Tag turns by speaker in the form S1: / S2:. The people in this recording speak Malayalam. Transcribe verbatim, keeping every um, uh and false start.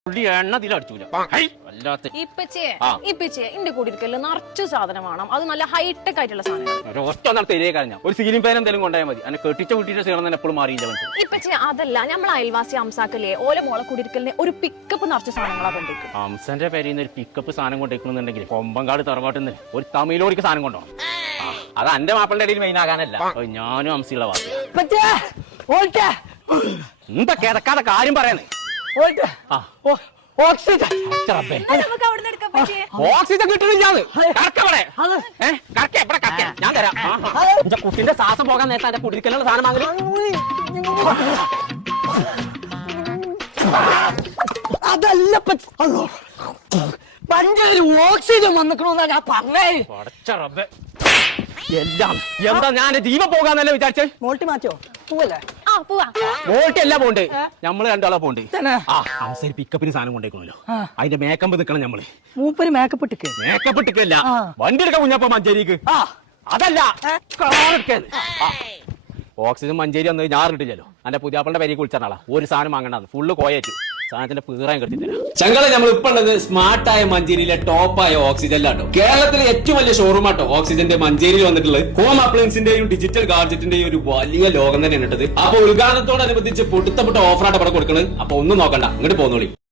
S1: എണ്ണ ഇതിലടിച്ചൂല വല്ലാത്ത
S2: ഇപ്പച്ചേ ഇപ്പച്ചേ എന്റെ കൂടിയിരിക്കല് നിറച്ചു സാധനം വേണം. അത് നല്ല ഹൈടെക് ആയിട്ടുള്ള സാധനങ്ങൾ.
S1: ഒറ്റ ഒന്നാൾ തെരിയ കഴിഞ്ഞാൽ ഒരു സീലിംഗ് ഫാൻ എന്തെങ്കിലും കൊണ്ടുപോയാൽ മതി. എന്നെ കെട്ടിച്ച കുട്ടിയുടെ സീണം എപ്പോഴും മാറിയില്ല മനസ്സിലായി.
S2: ഇപ്പച്ചേ അതല്ല, നമ്മൾ അയൽവാസി അംസാക്കല്ലേ ഓല മോളെ കൂടിയിരിക്കലിന് ഒരു പിക്കപ്പ് നിറച്ച സാധനങ്ങളാ കൊണ്ടേക്കും.
S1: ഹംസന്റെ പേരിൽ നിന്ന് ഒരു പിക്കപ്പ് സാധനം കൊണ്ടേക്കുന്നുണ്ടെങ്കിൽ കൊമ്പങ്കാട് തറവാട്ടിന്ന് ഒരു തമിഴോടിക്ക് സാധനം കൊണ്ടുപോകണം. അത് എന്റെ മാപ്പിളുടെ ഇടയിൽ മെയിൻ ആകാനല്ല, ഞാനും ഹംസിയുള്ള വാർത്ത. എന്താ കിടക്കാതെ കാര്യം പറയുന്നേ? ഓക്സിജൻ ഓക്സിജൻ കിട്ടുന്നില്ലാന്ന് ഞാൻ തരാം. എന്റെ കുട്ടിന്റെ ശ്വാസം പോകാൻ നേരത്തെ എന്റെ കുടിക്കലുള്ള സാധനം വാങ്ങലും
S3: അതല്ല പഞ്ചായത്ത് ഓക്സിജൻ വന്നിക്കണോന്നാ ഞാൻ പറഞ്ഞേ.
S1: എല്ലാം എന്താ ഞാൻ ജീവൻ പോകാന്നല്ലേ വിചാരിച്ചേ?
S3: മോൾട്ടി മാറ്റോ പോവല്ലേ?
S2: ആ പോവാ.
S1: വോൾട്ട് അല്ല പോണ്ട്, നമ്മള് രണ്ടാളെ പോണ്ട്. ആ ഹംസ പിക്കപ്പിന് സാധനം കൊണ്ടേക്കണല്ലോ, അതിന്റെ മേക്കപ്പ് നിക്കണം നമ്മള്.
S3: മൂപ്പര് മേക്കപ്പ് ഇട്ടിക്ക്
S1: മേക്കപ്പ് ഇട്ടിക്കല്ല, വണ്ടി എടുക്കാൻ കുഞ്ഞപ്പ മഞ്ചേരിക്ക്. ആ അതല്ല ഓക്സിജൻ മഞ്ചേരി വന്നത് ഞാൻ കിട്ടില്ലല്ലോ. എന്റെ പുതിയാപ്പളുടെ പേരേക്ക് വിളിച്ചാളാ ഒരു സാധനം വാങ്ങണ്ടാന്ന് ഫുള്ള് കോയറ്റു സാധനത്തിന്റെ പീറാൻ കെട്ടിത്തരാം.
S4: ചങ്കളെ നമ്മൾ ഇപ്പൊ ഉള്ളത് സ്മാർട്ടായ മഞ്ചേരിയിലെ ടോപ്പായ ഓക്സിജനിലാട്ടോ. കേരളത്തിലെ ഏറ്റവും വലിയ ഷോറൂം ആട്ടോ ഓക്സിജന്റെ മഞ്ചേരിയിൽ വന്നിട്ടുള്ളത്. ഹോം അപ്ലയൻസിന്റെയും ഡിജിറ്റൽ ഗാഡ്ജറ്റിന്റെയും ഒരു വലിയ ലോകം തന്നെയാണ് ഇട്ടത്. അപ്പൊ ഉദ്ഘാടനത്തോടനുബന്ധിച്ച് പൊടുത്തപ്പെട്ട ഓഫറായിട്ട് അവിടെ കൊടുക്കുന്നത്. അപ്പൊ ഒന്നും നോക്കണ്ട, ഇങ്ങോട്ട് പോന്നോളി.